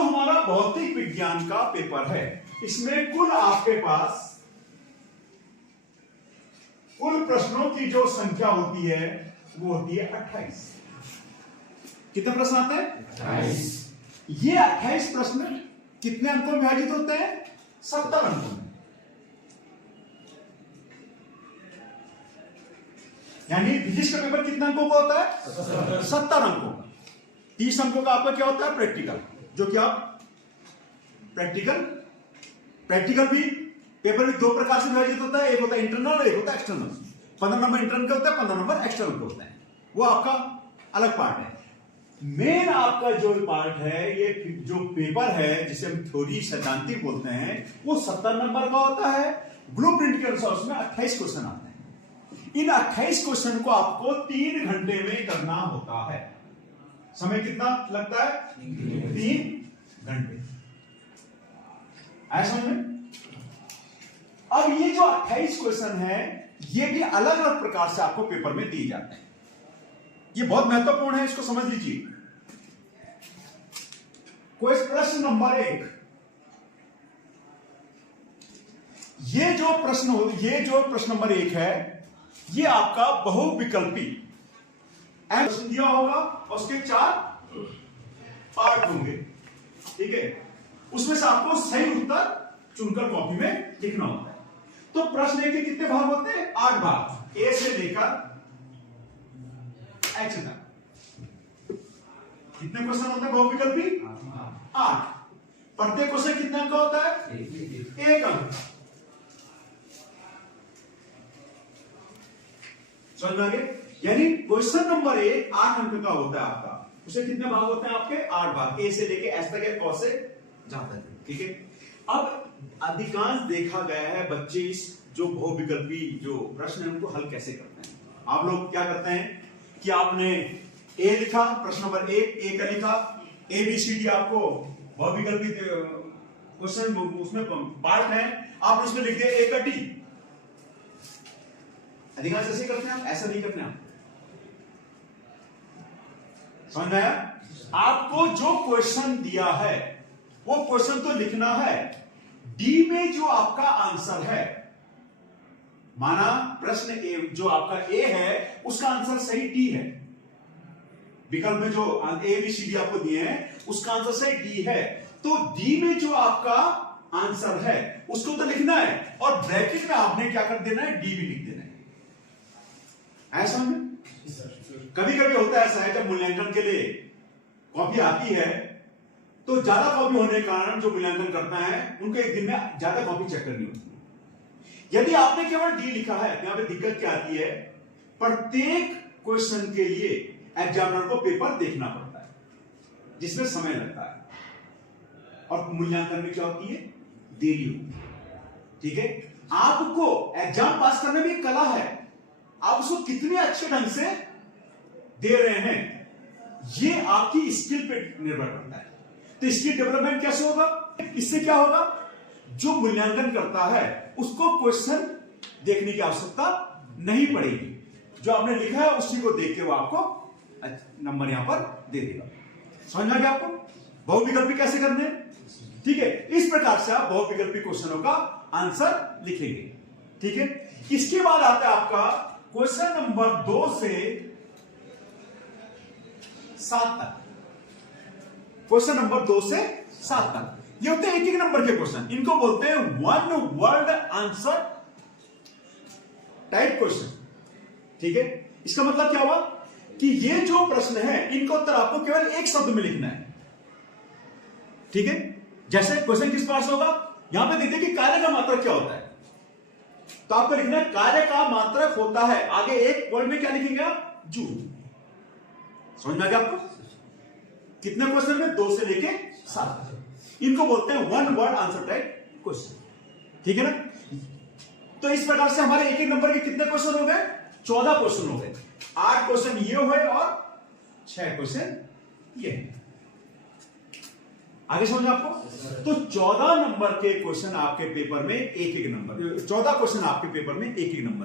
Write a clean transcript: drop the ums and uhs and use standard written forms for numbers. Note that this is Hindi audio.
जो हमारा भौतिक विज्ञान का पेपर है, इसमें कुल आपके पास कुल प्रश्नों की जो संख्या होती है वो होती है 28। कितने प्रश्न आते हैं? 28। ये 28 प्रश्न कितने अंकों में विभाजित होते हैं? 70 अंकों में। यानी फिजिक्स का पेपर कितने अंकों का होता है? 70 अंकों का। 30 अंकों का आपका क्या होता है? प्रैक्टिकल, जो कि आप प्रैक्टिकल भी पेपर में 2 प्रकार से विभाजित होता है, एक होता है इंटरनल और एक होता है एक्सटर्नल। 15 नंबर इंटरनल का होता है, 15 नंबर एक्सटर्नल का होता है। वो आपका अलग पार्ट है। मेन आपका जो पार्ट है, ये जो पेपर है जिसे हम थ्योरी सैद्धांतिक बोलते हैं, वो 70 नंबर का होता है। ब्लूप्रिंट के अनुसार उसमें 28 क्वेश्चन आते हैं। इन 28 क्वेश्चन को आपको 3 घंटे में करना होता है। समय कितना लगता है? 3 घंटे। ऐसा में अब ये जो 28 क्वेश्चन है, ये भी अलग अलग प्रकार से आपको पेपर में दिए जाते हैं। ये बहुत महत्वपूर्ण है, इसको समझ लीजिए। प्रश्न नंबर 1, ये जो प्रश्न नंबर 1 है, ये आपका बहुविकल्पी प्रश्न दिया होगा, उसके 4 पार्ट होंगे। ठीक है, उसमें से आपको सही उत्तर चुनकर कॉपी में लिखना होता है। तो प्रश्न के कितने भाग होते हैं? 8 भाग, ए से लेकर एच तक। कितने क्वेश्चन होते हैं बहुविकल्पी? 8। प्रत्येक क्वेश्चन कितने अंक का होता है? 1 अंक। समझ में आ गया? यानी क्वेश्चन नंबर 1 8 अंक का होता है आपका। उसे कितने भाग होते हैं आपके? 8 भाग, ए से लेके एस तक, कौ से जहां तक। ठीक है, अब अधिकांश देखा गया है बच्चे इस जो बहुविकल्पी जो प्रश्न है उनको हल कैसे करते हैं। आप लोग क्या करते हैं कि आपने ए लिखा, प्रश्न नंबर 1 ए का लिखा, ए बी सी डी आपको बहुविकल्पी क्वेश्चन उसमें पार्ट है, आपने उसमें लिख दिया ए का डी। अधिकांश ऐसे करते हैं आप, ऐसा नहीं करते आप। समझ में आया? आपको जो क्वेश्चन दिया है वो क्वेश्चन तो लिखना है। डी में जो आपका आंसर है, माना प्रश्न ए जो आपका ए है उसका आंसर सही डी है, विकल्प में जो ए बी सी डी आपको दिए हैं उसका आंसर सही डी है, तो डी में जो आपका आंसर है उसको तो लिखना है, और ब्रैकेट में आपने क्या कर देना है? डी भी लिख देना है। ऐसा में कभी कभी होता है ऐसा है, जब मूल्यांकन के लिए कॉपी आती है तो ज्यादा कॉपी होने के कारण जो मूल्यांकन करता है उनको एक दिन में ज्यादा कॉपी चेक करनी होती है। यदि आपने केवल डी लिखा है, यहां पे दिक्कत क्या आती है? प्रत्येक क्वेश्चन के लिए एग्जामिनर को पेपर देखना पड़ता है, जिसमें समय लगता है, और मूल्यांकन में क्या होती है? देरी होती है। ठीक है, आपको एग्जाम पास करने में एक कला है, आप उसको कितने अच्छे ढंग से दे रहे हैं, ये आपकी स्किल पे निर्भर करता है। तो स्किल डेवलपमेंट कैसे होगा? इससे क्या होगा? जो मूल्यांकन करता है उसको क्वेश्चन देखने की आवश्यकता नहीं पड़ेगी, जो आपने लिखा है उसी को देख के वो आपको नंबर यहां पर दे देगा। समझ में आ गया आपको बहुविकल्पी कैसे करने? ठीक है, इस प्रकार से आप बहुविकल्पी क्वेश्चनों का आंसर लिखेंगे। ठीक है, इसके बाद आता है आपका क्वेश्चन नंबर 2 से 7 तक। क्वेश्चन नंबर 2 से 7 तक ये होते हैं एक नंबर के क्वेश्चन, इनको बोलते हैं 1 वर्ड आंसर टाइप क्वेश्चन। ठीक है, इसका मतलब क्या हुआ कि ये जो प्रश्न है इनका उत्तर आपको केवल एक शब्द में लिखना है। ठीक है, जैसे क्वेश्चन किस पास होगा, यहां पे देखते हैं कि कार्य का मात्रक क्या होता है, तो आपको लिखना है कार्य का मात्रक होता है, आगे एक वर्ड में क्या लिखेंगे आप? जूल। समझ में आ गया आपको? कितने क्वेश्चन में? 2 से लेके 7। इनको बोलते हैं 1 वर्ड आंसर टाइप क्वेश्चन। ठीक है ना? तो इस प्रकार से हमारे एक नंबर के कितने क्वेश्चन हो गए? 14 क्वेश्चन हो गए। 8 क्वेश्चन ये हुए और 6 क्वेश्चन ये। आगे समझ आपको? तो 14 नंबर के क्वेश्चन आपके पेपर में एक नंबर, 14 क्वेश्चन आपके पेपर में एक नंबर।